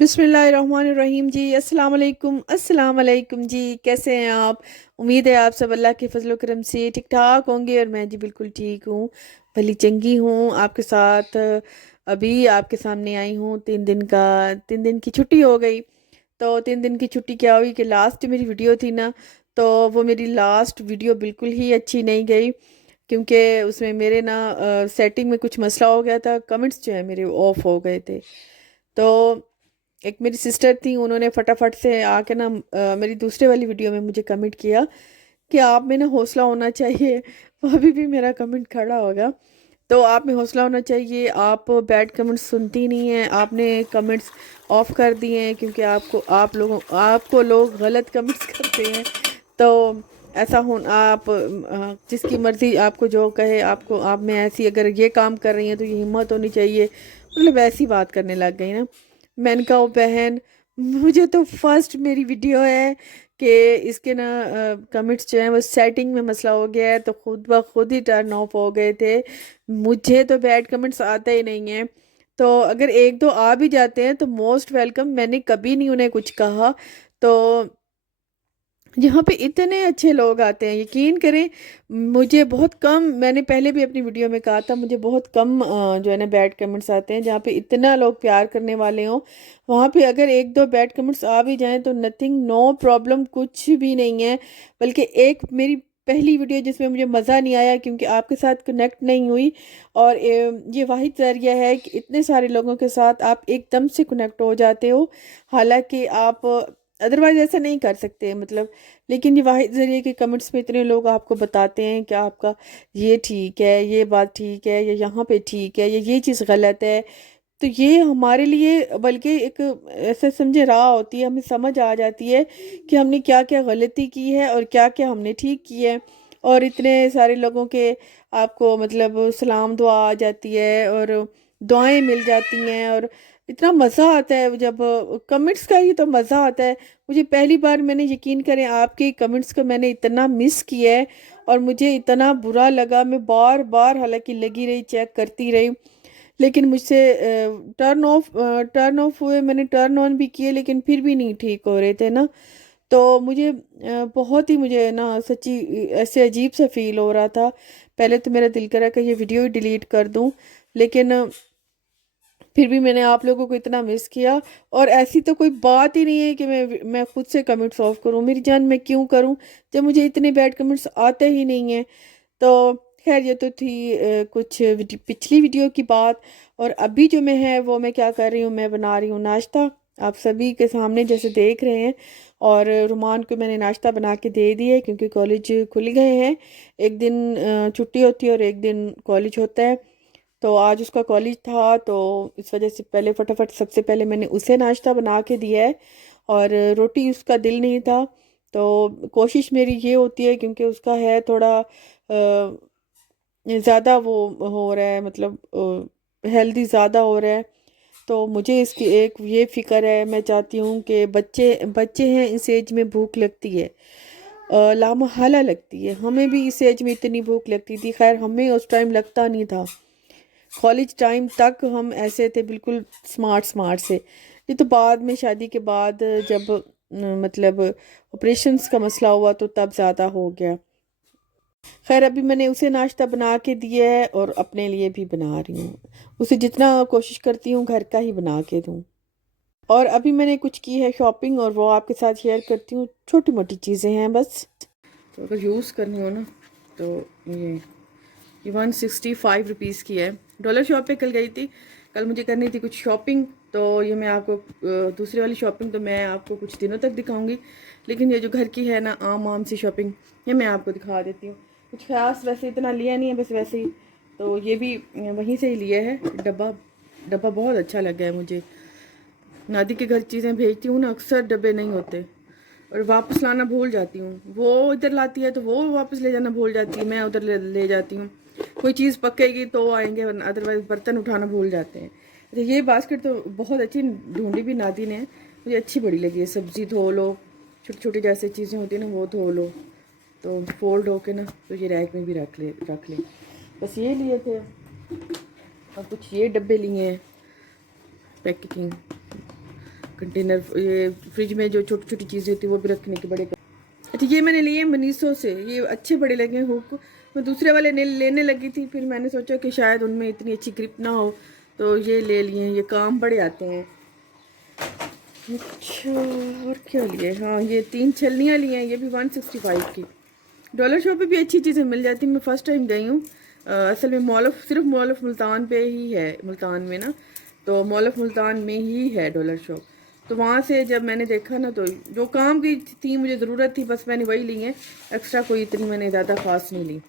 बिस्मिल्लाहिर्रहमानिर्रहीम जी। अस्सलाम वालेकुम जी। कैसे हैं आप? उम्मीद है आप सब अल्लाह के फजल करम से ठीक ठाक होंगे और मैं जी बिल्कुल ठीक हूँ, भली चंगी हूँ। आपके साथ अभी आपके सामने आई हूँ। 3 दिन की छुट्टी हो गई। तो 3 दिन की छुट्टी क्या हुई कि लास्ट मेरी वीडियो थी ना, तो वो मेरी लास्ट वीडियो बिल्कुल ही अच्छी नहीं गई, क्योंकि उसमें मेरे ना सेटिंग में कुछ मसला हो गया था। कमेंट्स जो है मेरे ऑफ हो गए थे। तो एक मेरी सिस्टर थी, उन्होंने फटाफट से आके ना मेरी दूसरे वाली वीडियो में मुझे कमेंट किया कि आप में ना हौसला होना चाहिए। वो अभी भी मेरा कमेंट खड़ा होगा। तो आप में हौसला होना चाहिए, आप बैड कमेंट्स सुनती नहीं हैं, आपने कमेंट्स ऑफ कर दिए हैं क्योंकि आपको लोग गलत कमेंट्स करते हैं। तो ऐसा हो आप जिसकी मर्जी आपको जो कहे, आपको आप में ऐसी अगर ये काम कर रही हैं तो ये हिम्मत होनी चाहिए, मतलब ऐसी बात करने लग गई ना। मैंने कहा, "ओ बहन, मुझे तो फर्स्ट मेरी वीडियो है कि इसके ना कमेंट्स जो हैं वो सेटिंग में मसला हो गया है, तो खुद ब खुद ही टर्न ऑफ हो गए थे। मुझे तो बैड कमेंट्स आते ही नहीं हैं। तो अगर एक दो आ भी जाते हैं तो मोस्ट वेलकम, मैंने कभी नहीं उन्हें कुछ कहा। तो यहाँ पे इतने अच्छे लोग आते हैं, यकीन करें। मुझे बहुत कम, मैंने पहले भी अपनी वीडियो में कहा था, मुझे बहुत कम जो है ना बैड कमेंट्स आते हैं। जहाँ पे इतना लोग प्यार करने वाले हों, वहाँ पे अगर एक दो बैड कमेंट्स आ भी जाएं तो नथिंग, नो प्रॉब्लम, कुछ भी नहीं है। बल्कि एक मेरी पहली वीडियो जिसमें मुझे मज़ा नहीं आया क्योंकि आपके साथ कनेक्ट नहीं हुई, और ये वाहिद ज़रिया है कि इतने सारे लोगों के साथ आप एकदम से कनेक्ट हो जाते हो, हालांकि आप अदरवाइज ऐसा नहीं कर सकते, मतलब। लेकिन ये वाहिद ज़रिए के कमेंट्स में इतने लोग आपको बताते हैं कि आपका ये ठीक है, ये बात ठीक है, या यहाँ पे ठीक है, या ये चीज़ गलत है। तो ये हमारे लिए बल्कि एक ऐसे समझे राह होती है, हमें समझ आ जाती है कि हमने क्या क्या गलती की है और क्या क्या हमने ठीक की है। और इतने सारे लोगों के आपको मतलब सलाम दुआ आ जाती है और दुआएं मिल जाती हैं, और इतना मज़ा आता है जब कमेंट्स का ही तो मज़ा आता है। मुझे पहली बार, मैंने यकीन करें, आपके कमेंट्स को मैंने इतना मिस किया है और मुझे इतना बुरा लगा। मैं बार बार हालांकि लगी रही, चेक करती रही, लेकिन मुझसे टर्न ऑफ हुए। मैंने टर्न ऑन भी किए लेकिन फिर भी नहीं ठीक हो रहे थे ना। तो मुझे बहुत ही, मुझे ना सच्ची ऐसे अजीब सा फील हो रहा था। पहले तो मेरा दिल करा कि ये वीडियो ही डिलीट कर दूं, लेकिन फिर भी मैंने आप लोगों को इतना मिस किया। और ऐसी तो कोई बात ही नहीं है कि मैं खुद से कमेंट्स ऑफ करूं, मेरी जान, मैं क्यों करूं जब मुझे इतने बैड कमेंट्स आते ही नहीं हैं। तो खैर, ये तो थी कुछ पिछली वीडियो की बात। और अभी जो मैं है वो मैं क्या कर रही हूँ, मैं बना रही हूँ नाश्ता, आप सभी के सामने जैसे देख रहे हैं। और रुमान को मैंने नाश्ता बना के दे दिया है क्योंकि कॉलेज खुल गए हैं। एक दिन छुट्टी होती है और एक दिन कॉलेज होता है। तो आज उसका कॉलेज था, तो इस वजह से पहले फटाफट सबसे पहले मैंने उसे नाश्ता बना के दिया है। और रोटी उसका दिल नहीं था। तो कोशिश मेरी ये होती है, क्योंकि उसका है थोड़ा ज़्यादा वो हो रहा है, मतलब हेल्दी ज़्यादा हो रहा है। तो मुझे इसकी एक ये फ़िक्र है, मैं चाहती हूँ कि बच्चे बच्चे हैं, इस एज में भूख लगती है, लामहला लगती है। हमें भी इस एज में इतनी भूख लगती थी, खैर हमें उस टाइम लगता नहीं था। कॉलेज टाइम तक हम ऐसे थे, बिल्कुल स्मार्ट स्मार्ट से। ये तो बाद में, शादी के बाद, जब मतलब ऑपरेशंस का मसला हुआ तो तब ज़्यादा हो गया। खैर, अभी मैंने उसे नाश्ता बना के दिया है और अपने लिए भी बना रही हूँ। उसे जितना कोशिश करती हूँ घर का ही बना के दूँ। और अभी मैंने कुछ की है शॉपिंग, और वो आपके साथ शेयर करती हूँ। छोटी मोटी चीज़ें हैं बस। तो अगर यूज़ करनी हो ना, तो ये 165 रुपीज़ की है। डॉलर शॉप पे कल गई थी, कल मुझे करनी थी कुछ शॉपिंग। तो ये मैं आपको दूसरी वाली शॉपिंग तो मैं आपको कुछ दिनों तक दिखाऊंगी, लेकिन ये जो घर की है ना आम आम सी शॉपिंग, ये मैं आपको दिखा देती हूँ। कुछ खास वैसे इतना लिया नहीं है, बस वैसे ही। तो ये भी वहीं से ही लिया है। डब्बा डब्बा बहुत अच्छा लगा है मुझे। नादी के घर चीज़ें भेजती हूँ ना, अक्सर डब्बे नहीं होते और वापस लाना भूल जाती हूँ। वो इधर लाती है तो वो वापस ले जाना भूल जाती है, मैं उधर ले जाती हूँ। कोई चीज़ पकेगी तो आएंगे, वरना अदरवाइज बर्तन उठाना भूल जाते हैं। अच्छा, ये बास्केट तो बहुत अच्छी ढूंढी भी नादी ने, मुझे अच्छी बड़ी लगी है। सब्ज़ी धो लो, छोटी छोटी जैसे चीज़ें होती हैं ना, वो धो लो तो फोल्ड होके ना, तो ये रैक में भी रख ले। बस ये लिए थे, और कुछ ये डब्बे लिए हैं पैकेजिंग। कंटेनर, ये फ्रिज में जो छोटी छोटी चीज़ें होती है वो भी रखने के बड़े। अच्छा, ये मैंने लिए मनीषो से, ये अच्छे बड़े लगे हुक। मैं दूसरे वाले लेने लगी थी, फिर मैंने सोचा कि शायद उनमें इतनी अच्छी ग्रिप ना हो, तो ये ले लिए। ये काम बड़े आते हैं। अच्छा, और क्या लिए? हाँ, ये 3 छलनियाँ लिए हैं, ये भी 165 की। डॉलर शॉप पे भी अच्छी चीज़ें मिल जाती हैं। मैं फ़र्स्ट टाइम गई हूँ। असल में सिर्फ मॉल ऑफ मुल्तान पे ही है, मुल्तान में ना, तो मॉल ऑफ मुल्तान में ही है डॉलर शॉप। तो वहाँ से जब मैंने देखा ना, तो जो काम की थी, मुझे ज़रूरत थी, बस मैंने वही ली है। एक्स्ट्रा कोई इतनी मैंने ज़्यादा ख़ास नहीं ली।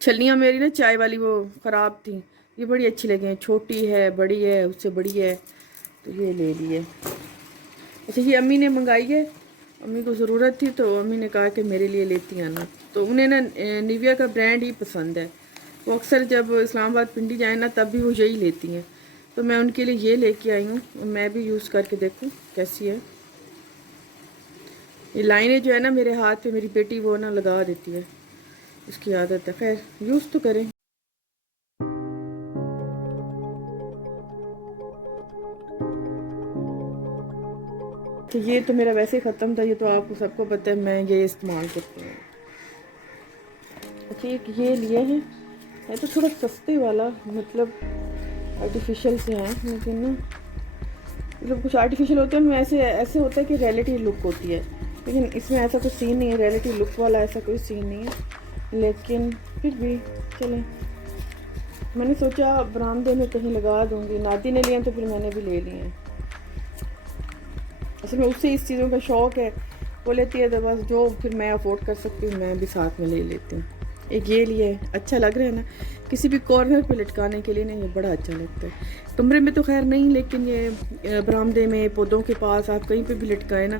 छलनियाँ मेरी ना चाय वाली वो ख़राब थी, ये बड़ी अच्छी लगी हैं। छोटी है, बड़ी है, उससे बड़ी है, तो ये ले लिए। अच्छा, ये अम्मी ने मंगाई है, अम्मी को ज़रूरत थी, तो अम्मी ने कहा कि मेरे लिए लेती आना। तो उन्हें ना निविया का ब्रांड ही पसंद है। वो अक्सर जब इस्लामाबाद पिंडी जाए ना, तब भी वो यही लेती हैं। तो मैं उनके लिए ये लेके आई हूँ, मैं भी यूज़ करके देखूँ कैसी है। ये लाइनें जो है ना मेरे हाथ पे, मेरी बेटी वो ना लगा देती है, उसकी आदत है। खैर, यूज़ तो करें। तो ये तो मेरा वैसे ही ख़त्म था, ये तो आपको सबको पता है, मैं ये इस्तेमाल करती हूँ। अच्छा, एक ये लिए हैं, है तो थोड़ा सस्ते वाला, मतलब आर्टिफिशियल से हैं, लेकिन ना मतलब कुछ आर्टिफिशियल होते हैं उनमें ऐसे ऐसे होता है कि रियलिटी लुक होती है, लेकिन इसमें ऐसा कुछ सीन नहीं है, रियलिटी लुक वाला ऐसा कोई सीन नहीं है। लेकिन फिर भी चलें, मैंने सोचा बरामदे में कहीं लगा दूँगी। नादी ने लिए तो फिर मैंने भी ले लिए हैं। असल में उससे इस चीज़ों का शौक़ है, वो लेती है, तो बस जो फिर मैं अफोर्ड कर सकती हूँ मैं भी साथ में ले लेती हूँ। एक ये लिए, अच्छा लग रहा है ना, किसी भी कॉर्नर पे लटकाने के लिए ना ये बड़ा अच्छा लगता है। कमरे में तो खैर नहीं, लेकिन ये बरामदे में, पौधों के पास आप कहीं पे भी लटकाए ना,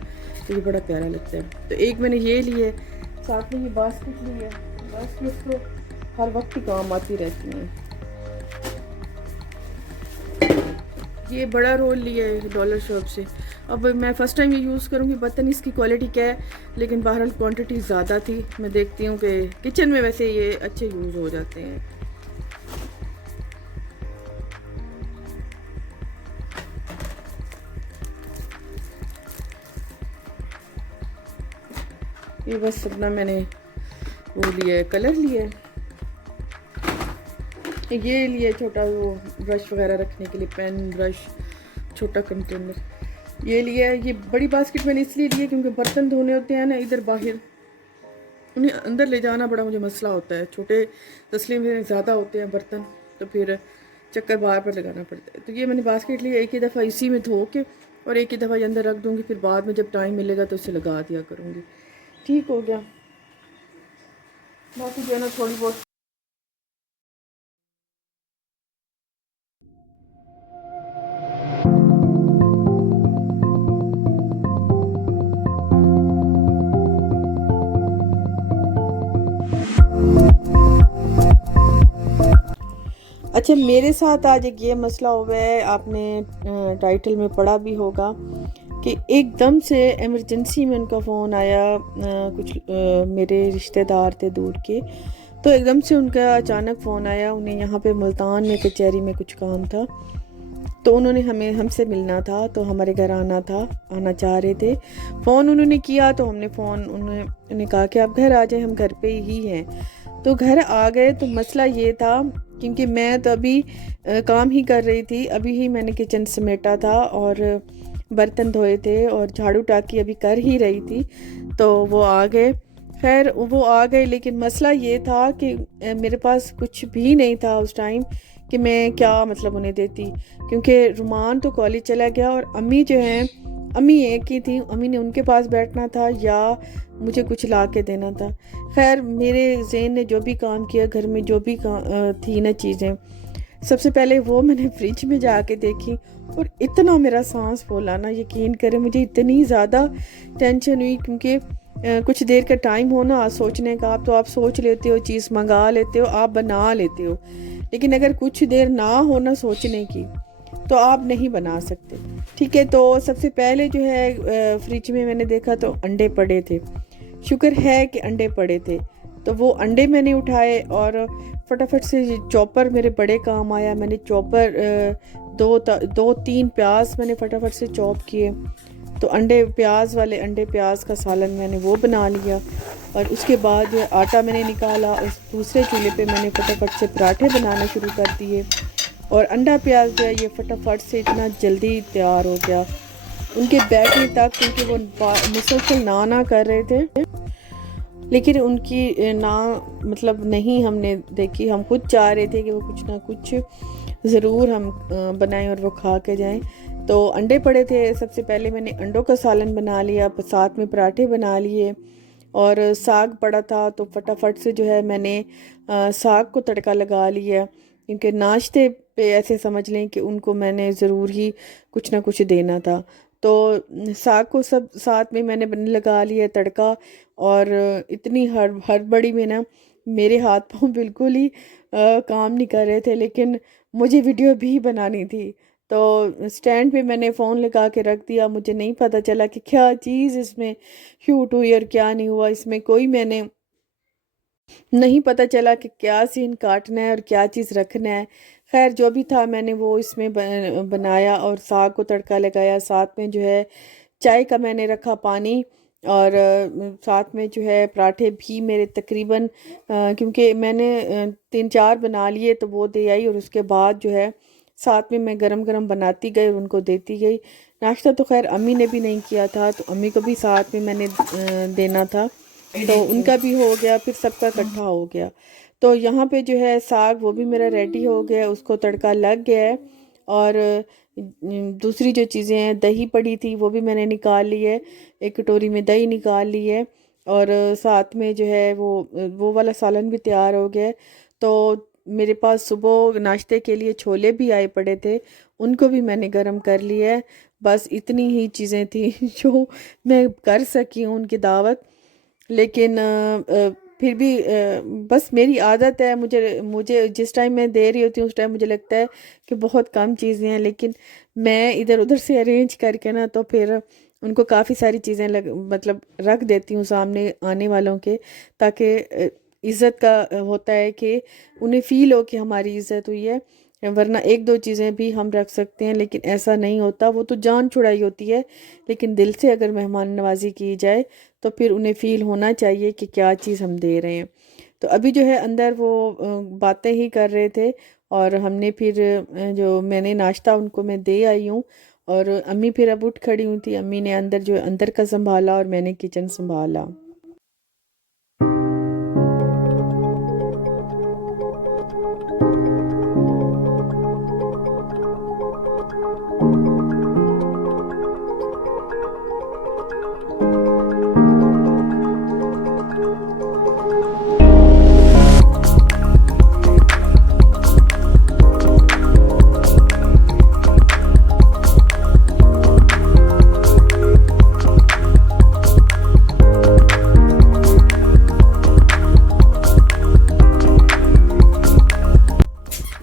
तो ये बड़ा प्यारा लगता है। तो एक मैंने ये लिए, साथ में ये बास्केट ली है। बास्केट तो हर वक्त ही काम आती रहती हैं। ये बड़ा रोल लिया है डॉलर शॉप से। अब मैं फ़र्स्ट टाइम ये यूज़ करूँगी, पता नहीं इसकी क्वालिटी क्या है, लेकिन बहरहाल क्वांटिटी ज़्यादा थी। मैं देखती हूँ कि किचन में वैसे ये अच्छे यूज़ हो जाते हैं। ये बस अपना मैंने वो लिया है, कलर लिया है। ये लिए छोटा वो ब्रश वगैरह रखने के लिए, पेन ब्रश, छोटा कंटेनर ये लिया है। ये बड़ी बास्केट मैंने इसलिए ली है क्योंकि बर्तन धोने होते हैं ना इधर बाहर, उन्हें अंदर ले जाना बड़ा मुझे मसला होता है। छोटे तसले में ज़्यादा होते हैं बर्तन, तो फिर चक्कर बार बार लगाना पड़ता है। तो ये मैंने बास्केट लिया, एक ही दफ़ा इसी में धो के और एक ही दफ़ा ये अंदर रख दूँगी, फिर बाद में जब टाइम मिलेगा तो इसे लगा दिया करूँगी। ठीक हो गया। बाकी जो है ना थोड़ी बहुत अच्छा, मेरे साथ आज एक ये मसला हुआ है, आपने टाइटल में पढ़ा भी होगा कि एकदम से इमरजेंसी में उनका फ़ोन आया। कुछ मेरे रिश्तेदार थे दूर के, तो एकदम से उनका अचानक फ़ोन आया। उन्हें यहाँ पे मुल्तान में कचहरी में कुछ काम था, तो उन्होंने हमसे मिलना था, तो हमारे घर आना चाह रहे थे। फ़ोन उन्होंने किया, तो हमने फ़ोन उन्हें कहा कि आप घर आ जाएं, हम घर पे ही हैं। तो घर आ गए। तो मसला ये था, क्योंकि मैं तो अभी काम ही कर रही थी, अभी ही मैंने किचन समेटा था और बर्तन धोए थे और झाड़ू टाकी अभी कर ही रही थी, तो वो आ गए। खैर वो आ गए, लेकिन मसला ये था कि मेरे पास कुछ भी नहीं था उस टाइम कि मैं क्या मतलब उन्हें देती, क्योंकि रुमान तो कॉलेज चला गया और अम्मी जो हैं, अम्मी एक ही थी, अम्मी ने उनके पास बैठना था या मुझे कुछ ला के देना था। खैर मेरे ज़हन ने जो भी काम किया, घर में जो भी थी ना चीज़ें, सबसे पहले वो मैंने फ्रिज में जाके देखी और इतना मेरा सांस फूला ना, यकीन करें मुझे इतनी ज़्यादा टेंशन हुई, क्योंकि कुछ देर का टाइम हो ना सोचने का, तो आप सोच लेते हो, चीज़ मंगा लेते हो, आप बना लेते हो, लेकिन अगर कुछ देर ना हो ना सोचने की, तो आप नहीं बना सकते। ठीक है, तो सबसे पहले जो है फ्रिज में मैंने देखा तो अंडे पड़े थे। शुक्र है कि अंडे पड़े थे, तो वो अंडे मैंने उठाए और फटाफट से चॉपर मेरे बड़े काम आया। मैंने चॉपर दो तीन प्याज मैंने फटाफट से चॉप किए। तो अंडे प्याज का सालन मैंने वो बना लिया। और उसके बाद जो आटा मैंने निकाला, उस दूसरे चूल्हे पे मैंने फटाफट से पराठे बनाना शुरू कर दिए। और अंडा प्याज जो है ये फटाफट से इतना जल्दी तैयार हो गया, उनके बैठने तक, क्योंकि वो मुसलसल ना कर रहे थे, लेकिन उनकी ना मतलब नहीं हमने देखी। हम खुद चाह रहे थे कि वो कुछ ना कुछ ज़रूर हम बनाएं और वो खा के जाएं। तो अंडे पड़े थे, सबसे पहले मैंने अंडों का सालन बना लिया, साथ में पराठे बना लिए। और साग पड़ा था तो फटाफट से जो है मैंने साग को तड़का लगा लिया, क्योंकि नाश्ते पे ऐसे समझ लें कि उनको मैंने ज़रूर ही कुछ ना कुछ देना था। तो साग को सब साथ में मैंने लगा लिया तड़का। और इतनी हड़बड़ी में ना मेरे हाथ पाँव बिल्कुल ही काम नहीं कर रहे थे, लेकिन मुझे वीडियो भी बनानी थी। तो स्टैंड पे मैंने फ़ोन लगा के रख दिया। मुझे नहीं पता चला कि क्या चीज़ इसमें शूट हुई और क्या नहीं हुआ। इसमें कोई मैंने नहीं पता चला कि क्या सीन काटना है और क्या चीज़ रखना है। खैर जो भी था मैंने वो इसमें बनाया और साग को तड़का लगाया। साथ में जो है चाय का मैंने रखा पानी। और साथ में जो है पराठे भी मेरे तकरीबन क्योंकि मैंने 3-4 बना लिए तो वो दे आई। और उसके बाद जो है साथ में मैं गरम गरम बनाती गई और उनको देती गई। नाश्ता तो खैर अम्मी ने भी नहीं किया था, तो अम्मी को भी साथ में मैंने देना था, तो उनका भी हो गया, फिर सबका इकट्ठा हो गया। तो यहाँ पे जो है साग वो भी मेरा रेडी हो गया, उसको तड़का लग गया है। और दूसरी जो चीज़ें हैं, दही पड़ी थी वो भी मैंने निकाल ली है, एक कटोरी में दही निकाल ली है। और साथ में जो है वो वाला सालन भी तैयार हो गया है। तो मेरे पास सुबह नाश्ते के लिए छोले भी आए पड़े थे, उनको भी मैंने गरम कर लिया है। बस इतनी ही चीज़ें थी जो मैं कर सकी हूँ उनकी दावत। लेकिन फिर भी बस मेरी आदत है, मुझे मुझे जिस टाइम मैं दे रही होती हूँ उस टाइम मुझे लगता है कि बहुत कम चीज़ें हैं, लेकिन मैं इधर उधर से अरेंज करके ना तो फिर उनको काफ़ी सारी चीज़ें मतलब रख देती हूँ सामने आने वालों के, ताकि इज़्ज़त का होता है कि उन्हें फ़ील हो कि हमारी इज़्ज़त हुई है। वरना एक दो चीज़ें भी हम रख सकते हैं, लेकिन ऐसा नहीं होता, वो तो जान छुड़ाई होती है। लेकिन दिल से अगर मेहमान नवाजी की जाए तो फिर उन्हें फ़ील होना चाहिए कि क्या चीज़ हम दे रहे हैं। तो अभी जो है अंदर वो बातें ही कर रहे थे, और हमने फिर जो मैंने नाश्ता उनको मैं दे आई हूँ। और अम्मी फिर अब उठ खड़ी हुई थी, अम्मी ने अंदर जो अंदर का संभाला और मैंने किचन संभाला।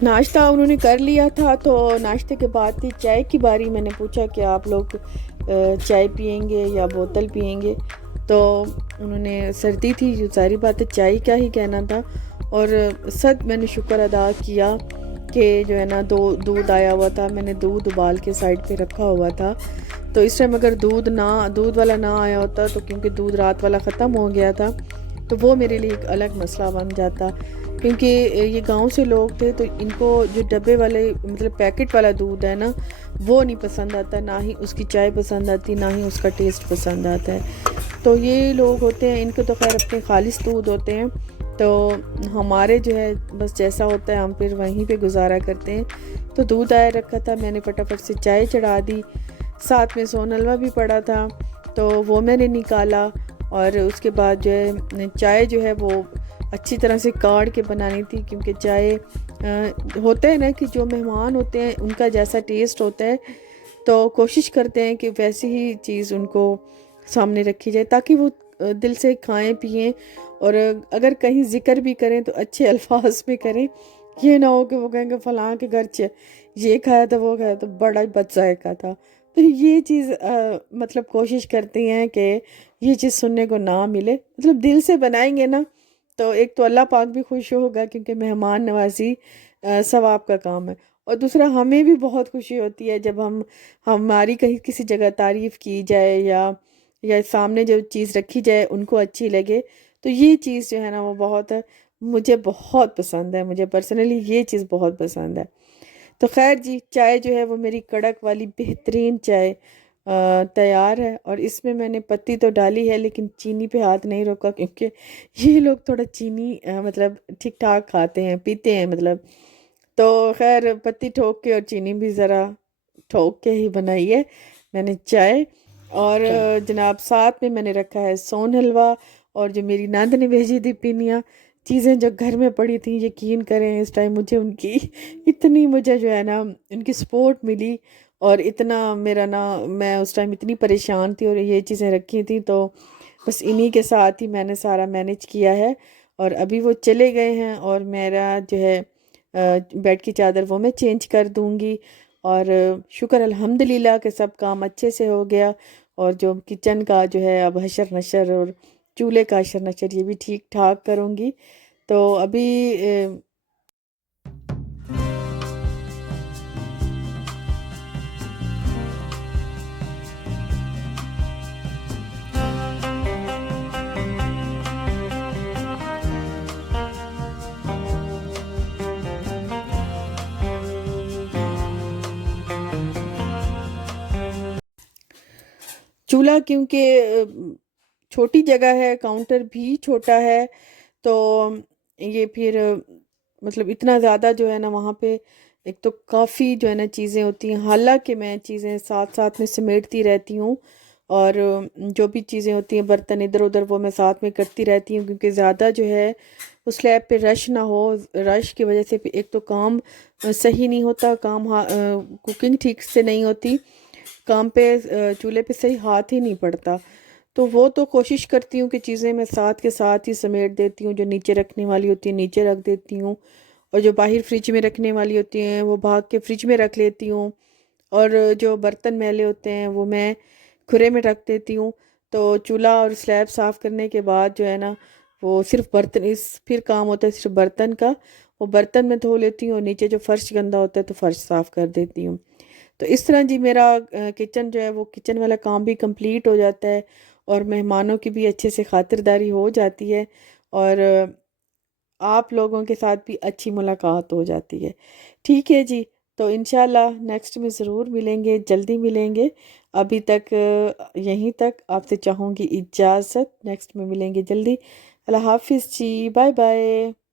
नाश्ता उन्होंने कर लिया था, तो नाश्ते के बाद थी चाय की बारी। मैंने पूछा कि आप लोग चाय पियेंगे या बोतल पियेंगे, तो उन्होंने सर्दी थी, जो सारी बात है चाय क्या ही कहना था। और सद मैंने शुक्र अदा किया कि जो है ना दूध आया हुआ था, मैंने दूध उबाल के साइड पे रखा हुआ था। तो इस टाइम अगर दूध वाला ना आया होता, तो क्योंकि दूध रात वाला ख़त्म हो गया था, तो वो मेरे लिए एक अलग मसला बन जाता। क्योंकि ये गांव से लोग थे, तो इनको जो डब्बे वाले मतलब पैकेट वाला दूध है ना, वो नहीं पसंद आता, ना ही उसकी चाय पसंद आती, ना ही उसका टेस्ट पसंद आता है। तो ये लोग होते हैं, इनके तो खैर अपने खालिस दूध होते हैं। तो हमारे जो है बस जैसा होता है हम फिर वहीं पे गुजारा करते हैं। तो दूध आया रखा था, मैंने फटाफट से चाय चढ़ा दी। साथ में सोन हलवा भी पड़ा था, तो वो मैंने निकाला। और उसके बाद जो है चाय जो है वो अच्छी तरह से काढ़ के बनानी थी, क्योंकि चाय होता है ना कि जो मेहमान होते हैं उनका जैसा टेस्ट होता है, तो कोशिश करते हैं कि वैसी ही चीज़ उनको सामने रखी जाए, ताकि वो दिल से खाएं पिएं। और अगर कहीं ज़िक्र भी करें तो अच्छे अल्फाज में करें, ये ना हो कि वो कहेंगे फ़लाँ के घर ये खाया था वो खाया था बड़ा ही बदजायका था। तो ये चीज़ मतलब कोशिश करती हैं कि ये चीज़ सुनने को ना मिले। मतलब दिल से बनाएंगे ना, तो एक तो अल्लाह पाक भी खुश होगा, क्योंकि मेहमान नवाजी सवाब का काम है। और दूसरा हमें भी बहुत खुशी होती है जब हम हमारी कहीं किसी जगह तारीफ़ की जाए या सामने जो चीज़ रखी जाए उनको अच्छी लगे। तो ये चीज़ जो है ना वो बहुत मुझे बहुत पसंद है, मुझे पर्सनली ये चीज़ बहुत पसंद है। तो खैर जी, चाय जो है वो मेरी कड़क वाली बेहतरीन चाय तैयार है, और इसमें मैंने पत्ती तो डाली है लेकिन चीनी पे हाथ नहीं रोका, क्योंकि ये लोग थोड़ा चीनी मतलब ठीक ठाक खाते हैं पीते हैं मतलब। तो खैर पत्ती ठोक के और चीनी भी ज़रा ठोक के ही बनाई है मैंने चाय। और जनाब साथ में मैंने रखा है सोन हलवा, और जो मेरी नंद ने भेजी थी पिनिया, चीज़ें जो घर में पड़ी थी, यकीन करें इस टाइम मुझे उनकी इतनी मुझे जो है ना उनकी सपोर्ट मिली, और इतना मेरा ना मैं उस टाइम इतनी परेशान थी और ये चीज़ें रखी थी, तो बस इन्हीं के साथ ही मैंने सारा मैनेज किया है। और अभी वो चले गए हैं और मेरा जो है बेड की चादर वो मैं चेंज कर दूंगी। और शुक्र अल्हम्दुलिल्लाह के सब काम अच्छे से हो गया, और जो किचन का जो है अब हशर नशर और चूल्हे का हशर नशर ये भी ठीक ठाक करूँगी। तो अभी चूल्हा क्योंकि छोटी जगह है, काउंटर भी छोटा है, तो ये फिर मतलब इतना ज़्यादा जो है ना वहाँ पे एक तो काफ़ी जो है ना चीज़ें होती हैं, हालांकि मैं चीज़ें साथ साथ में समेटती रहती हूँ, और जो भी चीज़ें होती हैं बर्तन इधर उधर वो मैं साथ में करती रहती हूँ, क्योंकि ज़्यादा जो है उस स्लैब पे रश ना हो। रश की वजह से एक तो काम सही नहीं होता, कुकिंग ठीक से नहीं होती, काम पे चूल्हे पे सही हाथ ही नहीं पड़ता। तो वो तो कोशिश करती हूँ कि चीज़ें मैं साथ के साथ ही समेट देती हूँ, जो नीचे रखने वाली होती है नीचे रख देती हूँ, और जो बाहर फ्रिज में रखने वाली होती हैं वो भाग के फ्रिज में रख लेती हूँ, और जो बर्तन मैले होते हैं वो मैं खुरे में रख देती हूँ। तो चूल्हा और स्लैब साफ़ करने के बाद जो है ना वो सिर्फ बर्तन इस फिर काम होता है सिर्फ बर्तन का, वो बर्तन में धो लेती हूँ, और नीचे जो फर्श गंदा होता है तो फर्श साफ़ कर देती हूँ। तो इस तरह जी मेरा किचन जो है वो किचन वाला काम भी कंप्लीट हो जाता है, और मेहमानों की भी अच्छे से खातिरदारी हो जाती है, और आप लोगों के साथ भी अच्छी मुलाकात हो जाती है। ठीक है जी, तो इंशाल्लाह नेक्स्ट में ज़रूर मिलेंगे, जल्दी मिलेंगे। अभी तक यहीं तक आपसे चाहूँगी इजाज़त, नेक्स्ट में मिलेंगे जल्दी। अल्लाह हाफिज़ जी, बाय बाय।